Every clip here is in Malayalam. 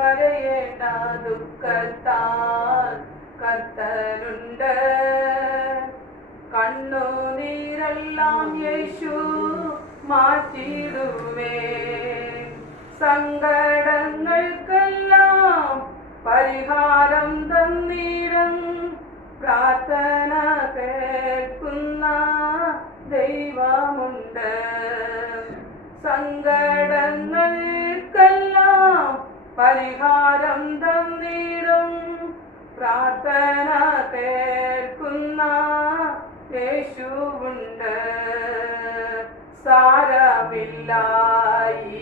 കരയേണ്ട ദുഃഖത്താൽ കർത്തനുണ്ട്. കണ്ണുനീരെല്ലാം യേശു മാറ്റിടുമേ. സങ്കടങ്ങൾക്കെല്ലാം പരിഹാരം തന്നിടും. പ്രാർത്ഥന കേൾക്കുന്ന ദൈവമുണ്ട്. സങ്കടങ്ങൾക്കെല്ലാം പരിഹാരം തന്നിടും. പ്രാർത്ഥന കേൾക്കുന്ന യേശുവുണ്ട്. സാരമില്ല ഈ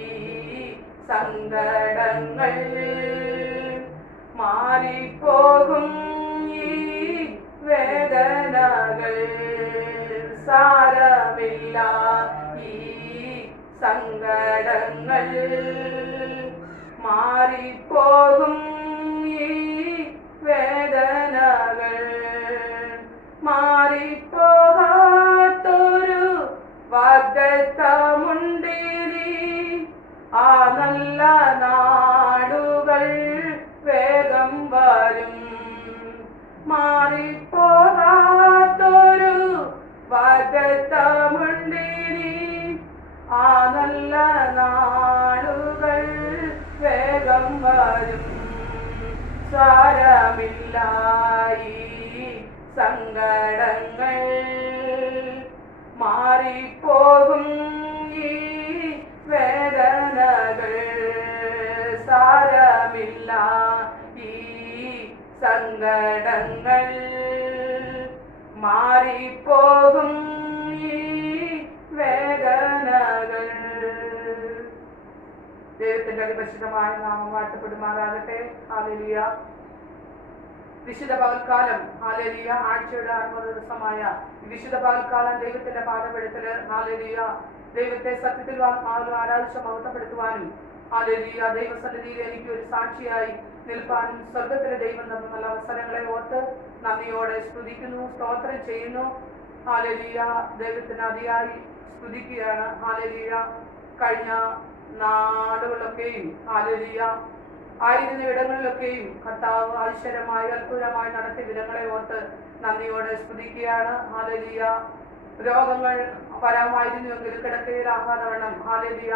സങ്കടങ്ങൾ, മാറിപ്പോകും ഈ വേദനകൾ. സാരമില്ല ഈ സങ്കടങ്ങൾ, മാറിപ്പോകും ഈ വേദനകൾ. മാറിപ്പോകാത്തൊരു വാഗ്ദത്തമുണ്ടിനി. ആ നല്ല നാടുകൾ വേഗം വരും. മാറിപ്പോകാത്തൊരു വാഗ്ദത്തമുണ്ടിനി. ആ നല്ല നാടുകൾ വേഗം വരും. സാരമില്ല ഈ സങ്കടങ്ങൾ, മാറിപ്പോകും ഈ വേദനകൾ. സാരമില്ല ഈ സങ്കടങ്ങൾ, മാറിപ്പോകും ഈ വേദനകൾ. ദൈവത്തിന്റെ അതിപരിശുദ്ധമായ നാമം വാഴ്ത്തപ്പെടുമാറാകട്ടെ. ഹല്ലേലൂയ. വിശുദ്ധ പകൽക്കാലം, ഹല്ലേലൂയ, ആഴ്ചയുടെ 60 ദിവസമായ വിശുദ്ധ പകൽക്കാലം ദൈവത്തിന്റെ പാദപീഠത്തില്, ഹല്ലേലൂയ, ദൈവത്തെ സത്യത്തിൽ ആരാധിച്ച് മഹത്വപ്പെടുത്തുവാനും, ഹല്ലേലൂയ, ദൈവസന്നിധിയിൽ എനിക്ക് ഒരു സാക്ഷിയായി നിൽപ്പാനും സ്വർഗത്തിലെ ദൈവം തന്ന നല്ല അവസരങ്ങളെ ഓർത്ത് നന്ദിയോടെ സ്തുതിക്കുന്നു, സ്തോത്രം ചെയ്യുന്നു. ഹല്ലേലൂയ, ദൈവത്തിന് അതിയായി സ്തുതിക്കുകയാണ്. ഹല്ലേലൂയ, കഴിഞ്ഞ നാടുകളിലൊക്കെയും, ഹല്ലേലൂയ, ആയിരുന്ന ഇടങ്ങളിലൊക്കെയും കർത്താവ് അതിശയമായി അത്ഭുതമായി നടത്തിയ വിധങ്ങളെ ഓർത്ത് നന്ദിയോടെ സ്തുതിക്കുകയാണ്. ഹല്ലേലൂയ, രോഗങ്ങൾ വരാമായിരുന്നുവെങ്കിൽ കിടക്കയിൽ ആഹാരവണ്ണം, ഹല്ലേലൂയ,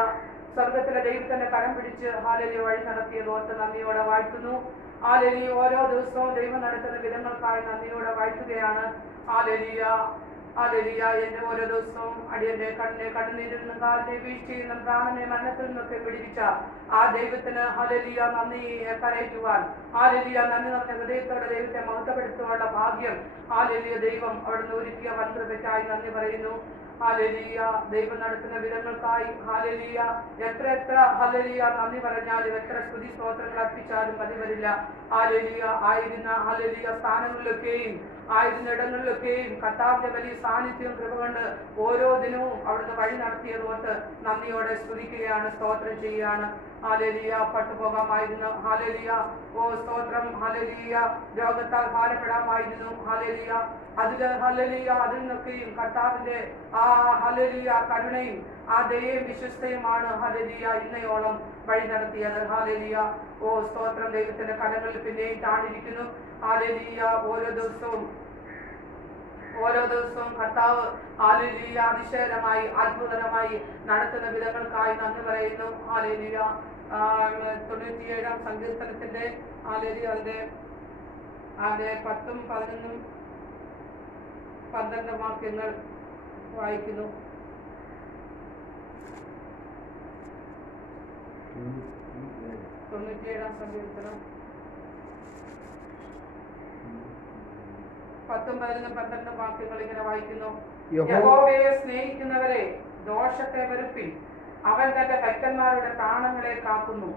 സ്വർഗത്തിലെ ദൈവത്തിന്റെ കരം പിടിച്ച്, ഹല്ലേലൂയ, വഴി നടത്തിയത് ഓർത്ത് നന്ദിയോടെ വാഴ്ത്തുന്നു. ഹല്ലേലൂയ, ഓരോ ദിവസവും ദൈവം നടത്തുന്ന വിധങ്ങൾക്കായി നന്ദിയോടെ വാഴ്ത്തുകയാണ്. ഹല്ലേലൂയ, ഹല്ലേലൂയ, എന്റെ ഓരോ ദിവസവും അടിയന്റെ കണ്ണുനീരിൽ നിന്നും കാലിനെ വീഴ്ചയിൽ നിന്നും പ്രാണനെ മരണത്തിൽ നിന്നൊക്കെ പിടിപ്പിച്ച ആ ദൈവത്തിന്, ഹല്ലേലൂയ, നന്ദി കരയറ്റുവാൻ, ഹല്ലേലൂയ, നന്ദി നിറഞ്ഞ ഹൃദയത്തോടെ ദൈവത്തെ മഹത്വപ്പെടുത്തുവാനുള്ള ഭാഗ്യം, ഹല്ലേലൂയ, ദൈവം അവിടുന്ന് ഒരുക്കിയ വൻകൃപയ്ക്കായി നന്ദി പറയുന്നു. ഹല്ലേലൂയ, ദൈവം നടത്തുന്ന വിധങ്ങൾക്കായി, ഹല്ലേലൂയ, എത്ര ഹല്ലേലൂയ നന്ദി പറഞ്ഞാലും എത്ര സ്തുതി സ്തോത്രങ്ങൾ അർപ്പിച്ചാലും മതി വരില്ല. ഹല്ലേലൂയ, ആയിരുന്ന, ഹല്ലേലൂയ, സ്ഥാനങ്ങളിലൊക്കെയും ആയിരുന്ന ഇടങ്ങളിലൊക്കെയും കർത്താവിന്റെ വലിയ സാന്നിധ്യവും കൃപ കൊണ്ട് ഓരോ ദിനവും അവിടുന്ന് വഴി നടത്തിയത് ഓർത്ത് നന്ദിയോടെ സ്തുതിക്കുകയാണ്, സ്തോത്രം ചെയ്യുകയാണ്. ഹല്ലേലൂയ, പട്ടുപോകാമായിരുന്നു, ഹല്ലേലൂയ, ഓ സ്തോത്രം, ഹല്ലേലൂയ, രോഗത്താൽ ഭാരപ്പെടാമായിരുന്നു, ഹല്ലേലൂയ, ഹല്ലേലൂയ, അതിൽ നിന്നൊക്കെയും കർത്താവിന്റെ ആ, ഹല്ലേലൂയ, കരുണയും ആ ദയയും വിശ്വസ്തയുമാണ്, ഹല്ലേലൂയ, ഇന്നയോളം വഴി നടത്തിയത്. ഹല്ലേലൂയ, ഓ സ്തോത്രം, ദൈവത്തിന്റെ കരങ്ങളിൽ പിന്നെയും താണിരിക്കുന്നു. ഹല്ലേലൂയ, ഓരോ ദിവസവും കർത്താവ്, ഹല്ലേലൂയ, അതിശയകരമായി അത്ഭുതകരമായി നടത്തുന്ന വിധങ്ങൾക്കായി നന്ദി പറയുന്നു. ഹല്ലേലൂയ, 97-ാം സങ്കീർത്തനത്തിന്റെ, ഹല്ലേലൂയ, അതിന്റെ 10, 11, 12 വാക്യങ്ങൾ വായിക്കുന്നു. 97-ാം സങ്കീർത്തനം 10, 11, 12 വാക്യങ്ങൾ ഇങ്ങനെ വായിക്കുന്നു. യഹോവയെ സ്നേഹിക്കുന്നവരെ ദോഷത്തെ വെറുപ്പിൻ. അവൻ തന്റെ ഭക്തന്മാരുടെ പ്രാണങ്ങളെ കാക്കുന്നു.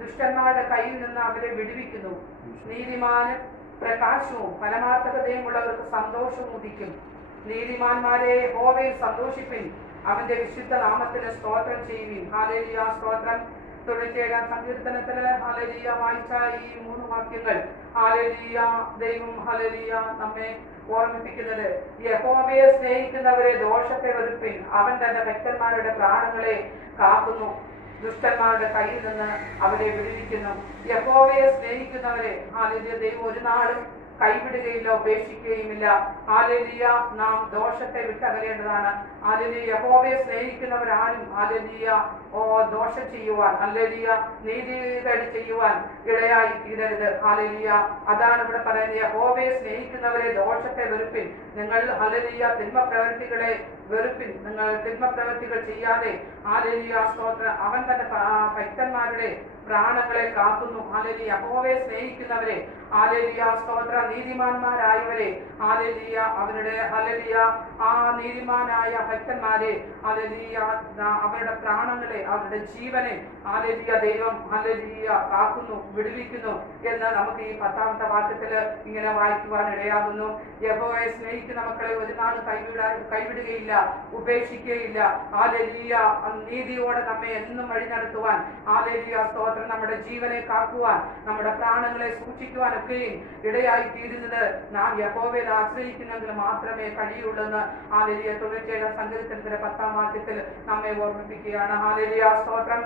ദുഷ്ടന്മാരുടെ കയ്യിൽ നിന്ന് അവരെ വിടുവിക്കുന്നു. നീതിമാന് പ്രകാശവും പരമാർത്ഥകതയും ഉള്ളവർക്ക് സന്തോഷവും ഉദിക്കും. നീതിമാന്മാരെ യഹോവയിൽ സന്തോഷിപ്പിൻ. അവന്റെ വിശുദ്ധ നാമത്തിന് സ്തോത്രം ചെയ്യുവിൻ. ഹല്ലേലൂയ, സ്തോത്രം. 97-ാം സങ്കീർത്തനത്തില്, ഹല്ലേലൂയ, വായിച്ച ഈ 3 വാക്യങ്ങൾ, ഹല്ലേലൂയ, ദൈവം, ഹല്ലേലൂയ, നമ്മെ ഓർമ്മിപ്പിക്കുന്നത്, യഹോവയെ സ്നേഹിക്കുന്നവരെ ദോഷത്തെ വെറുപ്പിൻ. അവൻ തന്റെ ഭക്തന്മാരുടെ പ്രാണങ്ങളെ കാക്കുന്നു. ദുഷ്ടന്മാരുടെ കയ്യിൽ നിന്ന് അവരെ വിടുവിക്കുന്നു. യഹോവയെ സ്നേഹിക്കുന്നവരെ ഹല്ലേലൂയ ദൈവം ഒരു നാളും കൈവിടുകയില്ല, ഉപേക്ഷിക്കുകയുമില്ല. ഹല്ലേലൂയ നാം ദോഷത്തെ വിട്ടകലേണ്ടതാണ്. ഹല്ലേലൂയ യഹോവയെ സ്നേഹിക്കുന്നവരാരും ഹല്ലേലൂയ ദോഷം ചെയ്യുവാൻ ഹല്ലേലൂയ നീതികേട് ചെയ്യുവാൻ ഇടയായി തീരരുത്. ഹല്ലേലൂയ അതാണ് ഇവിടെ പറയുന്നത്. യഹോവയെ സ്നേഹിക്കുന്നവരെ ദോഷത്തെ വെറുപ്പിൻ. നിങ്ങൾ ഹല്ലേലൂയ തിന്മ പ്രവൃത്തികളെ വെറുപ്പിൻ. നിങ്ങൾ തിന്മ പ്രവൃത്തികൾ ചെയ്യാതെ ഹല്ലേലൂയ സ്തോത്രം അവൻ തന്റെ ഭക്തന്മാരുടെ പ്രാണങ്ങളെ കാക്കുന്നു. ഹല്ലേലൂയ യഹോവയെ സ്നേഹിക്കുന്നവരെ ഹല്ലേലൂയ സ്തോത്രം നീതിമാന്മാരായവരെ ഹല്ലേലൂയ അവരുടെ ഹല്ലേലൂയ ആ നീതിമാനായ ഭക്തന്മാരെ ഹല്ലേലൂയ അവരുടെ പ്രാണങ്ങളെ അവരുടെ ജീവനെ ഹല്ലേലൂയ ദൈവം ഹല്ലേലൂയ കാക്കുന്നു, വിടുവിക്കുന്നു എന്ന് നമുക്ക് ഈ 10ാമത്തെ വാക്യത്തിൽ ഇങ്ങനെ വായിക്കുവാൻ ഇടയാകുന്നു. യഹോവയെ സ്നേഹിക്കുന്ന മക്കളെ ഒരു നാളും കൈവിടുകയില്ല, ഉപേക്ഷിക്കുകയില്ല. ഹല്ലേലൂയ നീതിയോടെ നമ്മെ എന്നും വഴി നടത്തുവാൻ ഹല്ലേലൂയ സ്തോത്രം നമ്മുടെ ജീവനെ കാക്കുവാൻ നമ്മുടെ പ്രാണങ്ങളെ സൂക്ഷിക്കുവാൻ ഒക്കെയും ഇടയായി തീരുന്നത് നാം യഹോവയിൽ ആശ്രയിക്കുന്നെങ്കിൽ മാത്രമേ കഴിയുള്ളൂ. ഹല്ലേലൂയ 97 സങ്കീർത്തനത്തിന്റെ 10ാം വാക്യത്തിൽ നമ്മെ ഓർമ്മിപ്പിക്കുകയാണ്. ഹല്ലേലൂയ സ്തോത്രം.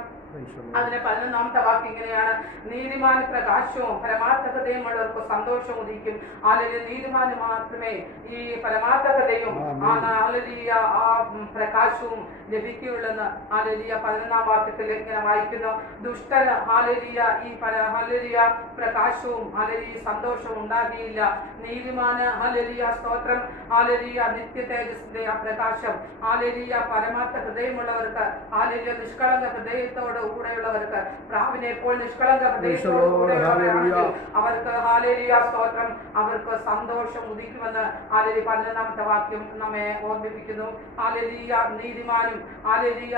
അതിന് 11ാമത്തെ വാക്യം ഇങ്ങനെയാണ്: നീതിമാന പ്രകാശവും പരമാർത്ഥകതയുമുള്ളവർക്ക് സന്തോഷം ഉദിക്കും. ഹല്ലേലൂയ നീതിമാന് മാത്രമേ ഈ പരമാർത്ഥകതയും ഹല്ലേലൂയ ആ പ്രകാശവും ലഭിക്കുകയുള്ളെന്ന് ഹല്ലേലൂയ 11ാം വാക്യത്തിൽ ഇങ്ങനെ വായിക്കുന്നു. ദുഷ്ടന് ഹല്ലേലൂയ ഈ ഹല്ലേലൂയ പ്രകാശവും ഹല്ലേലൂയ സന്തോഷവും ഉണ്ടാകുകയില്ല. നീതിമാന് ഹല്ലേലൂയ സ്തോത്രം ഹല്ലേലൂയ നിത്യ തേജസ്സിന്റെ ആ പ്രകാശം ഹല്ലേലൂയ പരമാർത്ഥ ഹൃദയമുള്ളവർക്ക് ഹല്ലേലൂയ നിഷ്കളങ്ക ഹൃദയത്തോട് കൂടെയുള്ളവർക്ക് പ്രാവിനെ പോൽ നിഷ്കളങ്ക ഹൃദയത്തോട് കൂടെയുള്ളവരാണെങ്കിൽ അവർക്ക് ഹല്ലേലൂയ സ്തോത്രം അവർക്ക് സന്തോഷം ഉദിക്കുമെന്ന് ഹല്ലേലൂയ 11ാമത്തെ വാക്യം നമ്മെ ഓർമ്മിപ്പിക്കുന്നു. ഹല്ലേലൂയ നീതിമാനും ഹല്ലേലൂയ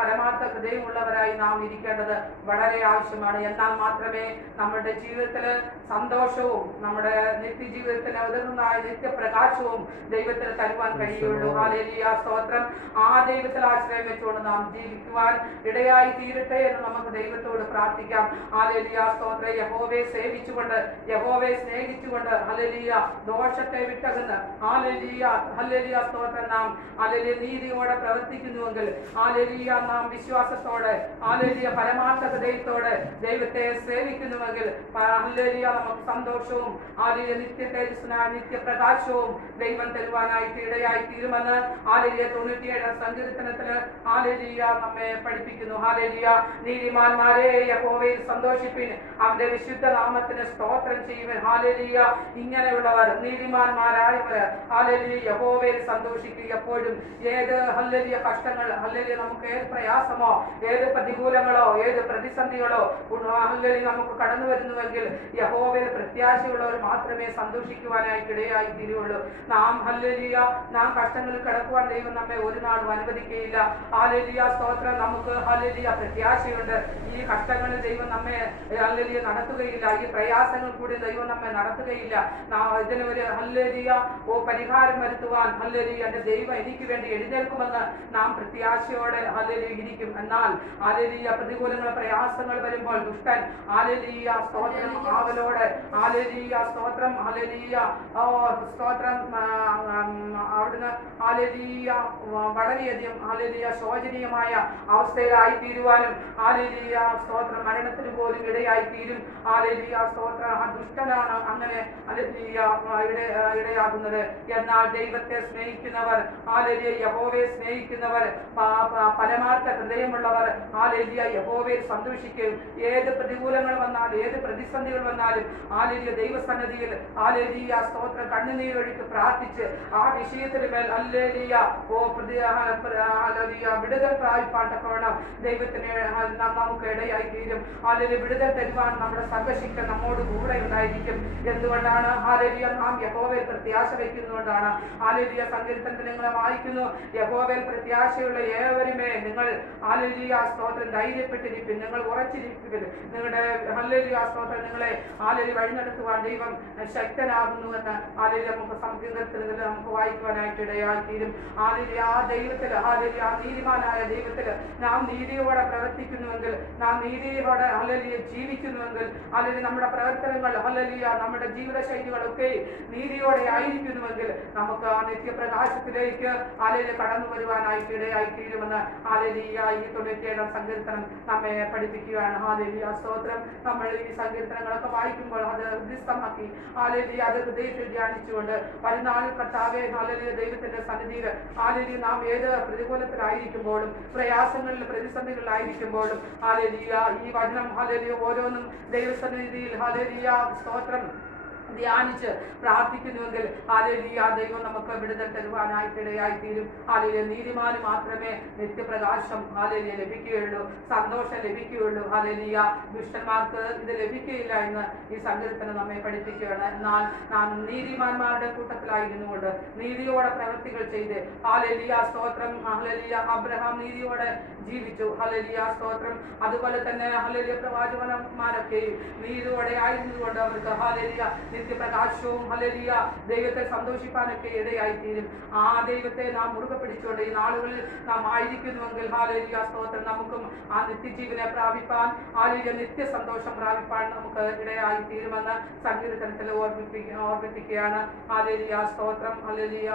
പരമാർത്ഥ ഹൃദയമുള്ളവരായി നാം ഇരിക്കേണ്ടത് വളരെ ആവശ്യമാണ്. എന്നാൽ മാത്രമേ നമ്മുടെ ജീവിതത്തിൽ സന്തോഷവും നമ്മുടെ നിത്യജീവിതത്തിന് ഉതകുന്നതായ നിത്യപ്രകാശവും ദൈവത്തിന് തരുവാൻ കഴിയുള്ളൂ. ഹല്ലേലൂയ സ്തോത്രം. ആ ദൈവത്തിൽ ആശ്രയം വെച്ചുകൊണ്ട് നാം ജീവിക്കുവാൻ ഇടയായി തീരട്ടെ എന്ന് നമുക്ക് ദൈവത്തോട് പ്രാർത്ഥിക്കാം. ഹല്ലേലൂയ സ്തോത്രം. യഹോവയെ സേവിച്ചുകൊണ്ട് യഹോവയെ സ്നേഹിച്ചുകൊണ്ട് ഹല്ലേലൂയ ദോഷത്തെ വിട്ടകന്ന് ഹല്ലേലൂയ ഹല്ലേലൂയ സ്തോത്രം നാം ഹല്ലേലൂയ നീതിയോടെ പ്രവർത്തിക്കുന്നുവെങ്കിൽ ഹല്ലേലൂയ നാം വിശ്വാസത്തോടെ ഹല്ലേലൂയ പരമാർത്ഥ ഹൃദയത്തോടെ ദൈവത്തെ സേവിക്കുന്നുവെങ്കിൽ ഹല്ലേലൂയ നമുക്ക് സന്തോഷവും ഹല്ലേലൂയ നിത്യ തേജസ്സുനായ നിത്യപ്രകാശവും ദൈവം തരുവാനായിട്ട് ഇടയായി തീരുമെന്ന് ഹല്ലേലൂയ 97 സങ്കീർത്തനത്തിൽ ഹല്ലേലൂയ നമ്മെ പഠിപ്പിക്കുന്നു. ഹല്ലേലൂയ നീതിമാന്മാരെ യഹോവയിൽ സന്തോഷിപ്പിൻ, അവന്റെ വിശുദ്ധ നാമത്തിന് സ്തോത്രം ചെയ്യുവാൻ. ഹല്ലേലൂയ ഇങ്ങനെയുള്ളവർ നീതിമാന്മാരായവർ ഹല്ലേലൂയ യഹോവയിൽ സന്തോഷിക്കുക. എപ്പോഴും ഏത് ഹല്ലേലൂയ കഷ്ടങ്ങൾ ഹല്ലേലൂയ നമുക്ക് ഏത് പ്രയാസമോ ഏത് പ്രതികൂലങ്ങളോ ഏത് പ്രതിസന്ധികളോ ഹല്ലേലൂയ നമുക്ക് കടന്നു വരുന്നുവെങ്കിൽ യഹോവയിൽ പ്രത്യാശയുള്ളവർ മാത്രമേ സന്തോഷിക്കുവാനായിട്ട് ഇടയായി തീരുള്ളൂ. നാം ഹല്ലേലൂയ നാം കഷ്ടങ്ങളിൽ കിടക്കുവാൻ ദൈവം നമ്മെ ഒരു നാളും അനുവദിക്കുകയില്ല. ഹല്ലേലൂയ സ്തോത്രം. നമുക്ക് ഹല്ലേലൂയ പ്രത്യാശയുണ്ട്. ഈ കഷ്ടങ്ങളിൽ ദൈവം നമ്മെ ഹല്ലേലൂയ നടത്തുകയില്ല. ഈ പ്രയാസങ്ങൾ കൂടി ദൈവം നമ്മെ നടത്തുകയില്ല. ഇതിനൊരു ഹല്ലേലൂയ പരിഹാരം വരുത്തുവാൻ ഹല്ലേലൂയ എന്റെ ദൈവം എനിക്ക് വേണ്ടി എഴുന്നേൽക്കുമെന്ന് നാം പ്രത്യാശയോടെ ഹല്ലേലൂയ ഇരിക്കും. എന്നാൽ ഹല്ലേലൂയ പ്രതികൂലങ്ങൾ പ്രയാസങ്ങൾ വരുമ്പോൾ ദുഷ്ടൻ ഹല്ലേലൂയ സ്തോത്രം ആവലോടെ ഹല്ലേലൂയ സ്തോത്രം ഹല്ലേലൂയ സ്തോത്രം അവിടുന്ന് ഹല്ലേലൂയ വളരെയധികം ഹല്ലേലൂയ ശോചനീയമായ അവസ്ഥയിലായി തീരുവാനും ഹല്ലേലൂയ സ്തോത്രം മരണത്തിന് പോലും ഇടയായി തീരും. ഹല്ലേലൂയ സ്തോത്രം ആ ദുഷ്ടനാണ് അങ്ങനെ ഹല്ലേലൂയ ഇടയാകുന്നത്. എന്നാൽ ദൈവത്തെ സ്നേഹിക്കുന്നവർ ഹല്ലേലൂയ യഹോവയെ സ്നേഹിക്കുന്നവർ പരമാർത്ഥ ഹൃദയമുള്ളവർ ഹല്ലേലൂയ യഹോവയിൽ സന്തോഷിക്കും. ഏത് പ്രതികൂലങ്ങൾ വന്നാലും ഏത് പ്രതിസന്ധികൾ വന്നാലും ഹല്ലേലൂയ ദൈവസന്നിധിയിൽ ഹല്ലേലൂയ സ്തോത്രം കണ്ണുനീരൊഴുക്കി പ്രാർത്ഥിച്ച് ആ വിഷയത്തിന് മേൽ ഹല്ലേലൂയ ഹല്ലേലൂയ വിടുതൽ പ്രാപിപ്പാൻ തക്കവണ്ണം ദൈവത്തിന് നമുക്ക് ഇടയായി തീരും. ഹല്ലേലൂയ വിടുതൽ തരുവാൻ നമ്മുടെ സർവശക്തൻ നമ്മോട് കൂടെ ഉണ്ടായിരിക്കും. എന്തുകൊണ്ടാണ്? ഹല്ലേലൂയ നാം യഹോവയിൽ പ്രത്യാശ വയ്ക്കുന്നതുകൊണ്ടാണ്. ഹല്ലേലൂയ സങ്കീർത്തനത്തിൽ നിങ്ങൾ വായിക്കുന്നു, യഹോവയിൽ പ്രത്യാശയുള്ള ഏവരുമേ നിങ്ങൾ ഹല്ലേലൂയ സ്തോത്രം ധൈര്യപ്പെട്ടിരിപ്പിൻ, നിങ്ങൾ ഉറച്ചിരിപ്പിൻ. നിങ്ങളുടെ ഹല്ലേലൂയ സ്തോത്രം നിങ്ങളെ ഹല്ലേലൂയ വഴി നടത്തുവാൻ ദൈവം ശക്തനാകുന്നുവെന്ന് ഹല്ലേലൂയ നമുക്ക് സങ്കീർത്തനത്തിൽ നമുക്ക് വായിക്കുവാനായിട്ട് ഇടയായി തീരും. ഹല്ലേലൂയ ആ ദൈവത്തിൽ ഹല്ലേലൂയ ആ നീതിമാനായ ദൈവത്തിൽ നാം നീതി നീതിയോടെ പ്രവർത്തിക്കുന്നുവെങ്കിൽ, നാം നീതിയോടെ ഹല്ലേലൂയ ജീവിക്കുന്നുവെങ്കിൽ, അല്ലെങ്കിൽ നമ്മുടെ പ്രവർത്തനങ്ങൾ ഹല്ലേലൂയ നമ്മുടെ ജീവിത ശൈലികളൊക്കെ നീതിയോടെ ആയിരിക്കുന്നുവെങ്കിൽ നമുക്ക് ആ നിത്യപ്രകാശത്തിലേക്ക് ഹല്ലേലൂയ കടന്നു വരുവാനായിട്ട് ഇടയായി തീരുമെന്ന് ഹല്ലേലൂയ ഈ 97 സങ്കീർത്തനം നമ്മെ പഠിപ്പിക്കുകയാണ്. ഹല്ലേലൂയ സ്തോത്രം. നമ്മൾ ഈ സങ്കീർത്തനങ്ങളൊക്കെ വായിക്കുമ്പോൾ അത് ഹൃദയസ്ഥമാക്കി ഹല്ലേലൂയ അത് ഹൃദയത്തിൽ ധ്യാനിച്ചുകൊണ്ട് വരുന്നാളിൽ കർത്താവേ ഹല്ലേലൂയ ദൈവത്തിന്റെ സന്നിധിയിൽ ഹല്ലേലൂയ നാം ഏത് പ്രതികൂലത്തിലായിരിക്കുമ്പോഴും പ്രയാസങ്ങളിൽ പ്രതിസന്ധികളിലായിരിക്കുമ്പോഴും ഹല്ലേലൂയ ഈ വചനം ഹല്ലേലൂയ ഓരോന്നും ദൈവസന്നിധിയിൽ ഹല്ലേലൂയ സ്തോത്രം ധ്യാനിച്ച് പ്രാർത്ഥിക്കുന്നുവെങ്കിൽ ഹല്ലേലൂയ ദൈവം നമുക്ക് വിടുതൽ തരുവാനായിട്ട് ഇടയായി തീരും. ഹല്ലേലൂയ നീതിമാന് മാത്രമേ നിത്യപ്രകാശം ഹല്ലേലൂയ ലഭിക്കുകയുള്ളൂ, സന്തോഷം ലഭിക്കുകയുള്ളൂ. ഹല്ലേലൂയ ദുഷ്ടന്മാർക്ക് ഇത് ലഭിക്കുകയില്ല എന്ന് ഈ സങ്കീർത്തനം നമ്മെ പഠിപ്പിക്കുകയാണ്. എന്നാൽ നാം നീതിമാന്മാരുടെ കൂട്ടത്തിലായിരുന്നുകൊണ്ട് നീതിയോടെ പ്രവൃത്തികൾ ചെയ്ത് ഹല്ലേലൂയ സ്തോത്രം. ഹല്ലേലൂയ അബ്രഹാം നീതിയോടെ ജീവിച്ചു. ഹല്ലേലൂയ സ്തോത്രം. അതുപോലെ തന്നെ ഹല്ലേലൂയ പ്രവാചകന്മാരൊക്കെ നീതിയോടെ ആയിരുന്നുകൊണ്ട് അവർക്ക് ഹല്ലേലൂയ നിത്യപ്രകാശവും ഹല്ലേലൂയ ദൈവത്തെ സന്തോഷിപ്പാനൊക്കെ ഇടയായി തീരും. ആ ദൈവത്തെ നാം മുറുകെ പിടിച്ചുകൊണ്ട് ഈ നാളുകളിൽ നാം ആയിരിക്കുന്നുവെങ്കിൽ ഹല്ലേലൂയ സ്തോത്രം നമുക്കും ആ നിത്യജീവനെ പ്രാപിപ്പാൻ ഹല്ലേലൂയ നിത്യ സന്തോഷം പ്രാപിപ്പാൻ നമുക്ക് ഇടയായി തീരുമെന്ന് സങ്കീർത്തനത്തിൽ ഓർമ്മിപ്പിക്കുകയാണ്. ഹല്ലേലൂയ സ്തോത്രം. ഹല്ലേലൂയ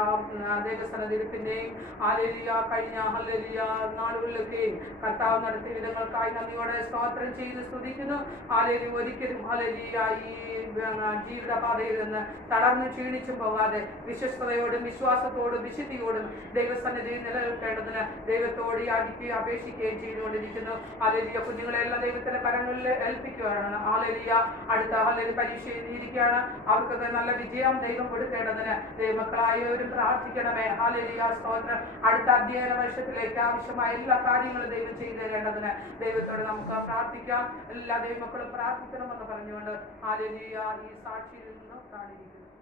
ദൈവസന്നിധിയിൽ പിന്നെയും ഹല്ലേലൂയ കഴിഞ്ഞ ഹല്ലേലൂയ നാളുകളിലൊക്കെ കർത്താവ് നടത്തിയ വിധങ്ങൾക്കായി നന്ദിയോടെ സ്തോത്രം ചെയ്ത് സ്തുതിക്കുന്നു. ഹല്ലേലൂയ ഒരിക്കലും ഹല്ലേലൂയ ഈ ജീവിതപാതയിൽ നിന്ന് തളർന്ന് ക്ഷീണിച്ചും പോകാതെ വിശ്വസ്തയോടും വിശ്വാസത്തോടും വിശുദ്ധിയോടും ദൈവസന്നിധിയിൽ നിലനിൽക്കേണ്ടതിന് ദൈവത്തോട് യാചിക്കുകയും അപേക്ഷിക്കുകയും ചെയ്തുകൊണ്ടിരിക്കുന്നു. ഹല്ലേലൂയ കുഞ്ഞുങ്ങളെല്ലാം ദൈവത്തിന്റെ കരങ്ങളിൽ ഏൽപ്പിക്കുകയാണ്. ഹല്ലേലൂയ അടുത്ത ഹല്ലേലൂയ പരീക്ഷ എഴുതിയിരിക്കുകയാണ്. അവർക്കൊക്കെ നല്ല വിജയം ദൈവം കൊടുക്കേണ്ടതിന് ദൈവമക്കളായവരും പ്രാർത്ഥിക്കണമേ. ഹല്ലേലൂയ സ്തോത്രം. അടുത്ത അധ്യയന വർഷത്തിലേക്ക് ആവശ്യമായ എല്ലാ കാര്യങ്ങളും ദൈവം ചെയ്തു തരേണ്ടതിന് ദൈവത്തോട് നമുക്ക് പ്രാർത്ഥിക്കാം. എല്ലാ ദൈവമക്കളും പ്രാർത്ഥിക്കണമെന്ന് പറഞ്ഞുകൊണ്ട് ഹല്ലേലൂയ ഈ സാക്ഷിയിൽ നിന്ന് പ്രാർത്ഥിക്കുന്നു.